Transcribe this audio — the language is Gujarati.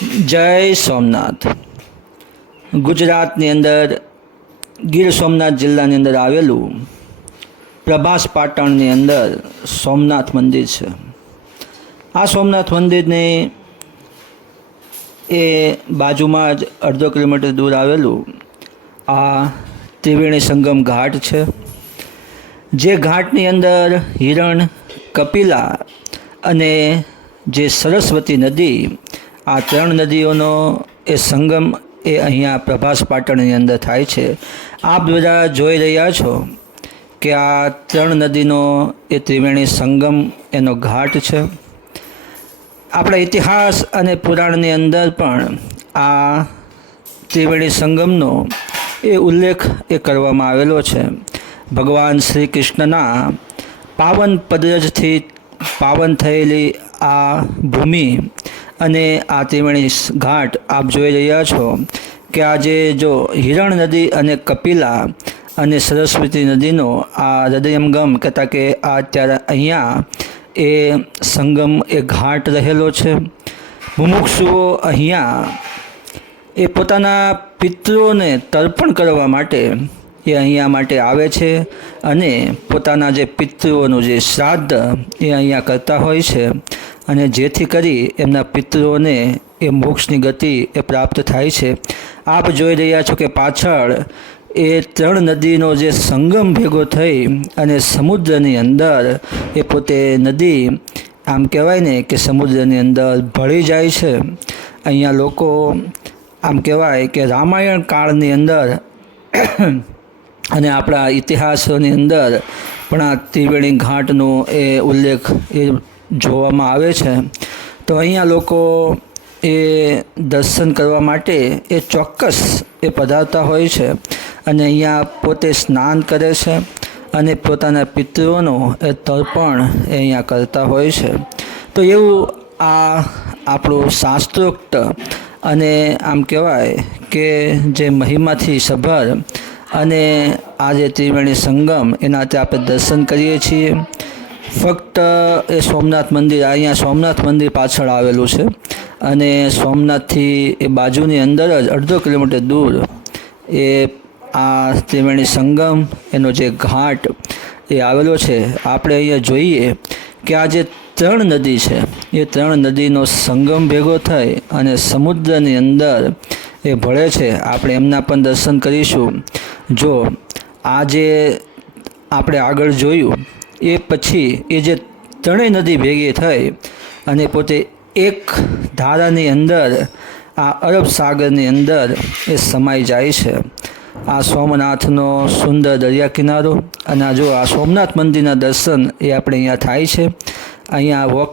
જય સોમનાથ. ગુજરાતની અંદર ગીર સોમનાથ જિલ્લાની અંદર આવેલું પ્રભાસ પાટણની અંદર સોમનાથ મંદિર છે. આ સોમનાથ મંદિરને એ બાજુમાં જ અડધો કિલોમીટર દૂર આવેલું આ ત્રિવેણી સંગમ ઘાટ છે. જે ઘાટની અંદર હિરણ, કપિલા અને જે સરસ્વતી નદી, આ ત્રણ નદીઓનો એ સંગમ એ અહીંયા પ્રભાસ પાટણની અંદર થાય છે. આપ બધા જોઈ રહ્યા છો કે આ ત્રણ નદીનો એ ત્રિવેણી સંગમ એનો ઘાટ છે. આપણા ઇતિહાસ અને પુરાણની અંદર પણ આ ત્રિવેણી સંગમનો એ ઉલ્લેખ એ કરવામાં આવેલો છે. ભગવાન શ્રી કૃષ્ણના પાવન પદરજથી પાવન થયેલી આ ભૂમિ અને આ ત્રિવેણી ઘાટ આપ જોઈ રહ્યા છો કે આજે જો હિરણ નદી અને કપિલા અને સરસ્વતી નદીનો આ હૃદયંગમ કહેતા કે આ અત્યારે અહીંયા એ સંગમ એ ઘાટ રહેલો છે. મુમુક્ષુઓ અહીંયા એ પોતાના પિતૃઓને તર્પણ કરવા માટે એ અહીંયા માટે આવે છે અને પોતાના જે પિતૃઓનું જે શ્રાદ્ધ એ અહીંયા કરતા હોય છે અને જેથી કરી એમના પિતૃઓને એ મોક્ષની ગતિ એ પ્રાપ્ત થાય છે. આપ જોઈ રહ્યા છો કે પાછળ એ ત્રણ નદીનો જે સંગમ ભેગો થઈ અને સમુદ્રની અંદર એ પોતે નદી આમ કહેવાય ને કે સમુદ્રની અંદર ભળી જાય છે. અહીંયા લોકો આમ કહેવાય કે રામાયણ કાળની અંદર અને આપણા ઇતિહાસોની અંદર પણ આ ત્રિવેણી ઘાટનો એ ઉલ્લેખ એ જોવામાં આવે છે. તો અહીંયા લોકો એ દર્શન કરવા માટે એ ચોક્કસ એ પધારતા હોય છે અને અહીંયા પોતે સ્નાન કરે છે અને પોતાના પિતૃઓનું એ તર્પણ એ અહીંયા કરતા હોય છે. તો એવું આ આપણું શાસ્ત્રોક્ત અને આમ કહેવાય કે જે મહિમાથી સભર અને આ જે ત્રિવેણી સંગમ એના તે આપણે દર્શન કરીએ છીએ. ફક્ત એ સોમનાથ મંદિર, અહીંયા સોમનાથ મંદિર પાછળ આવેલું છે અને સોમનાથથી એ બાજુની અંદર જ અડધો કિલોમીટર દૂર એ આ ત્રિવેણી સંગમ એનો જે ઘાટ એ આવેલો છે. આપણે અહીંયા જોઈએ કે આ જે ત્રણ નદી છે એ ત્રણ નદીનો સંગમ ભેગો થઈ અને સમુદ્રની અંદર એ ભળે છે. આપણે એમના પણ દર્શન કરીશું. જો આ જે આપણે આગળ જોયું એ પછી એ જે ત્રણેય નદી ભેગી થઈ અને પોતે એક ધારાની અંદર આ અરબ સાગરની અંદર એ સમાઈ જાય છે. આ સોમનાથનો સુંદર દરિયા કિનારો અને જો આ સોમનાથ મંદિરના દર્શન એ આપણે અહીંયા થાય છે. અહીંયા વોક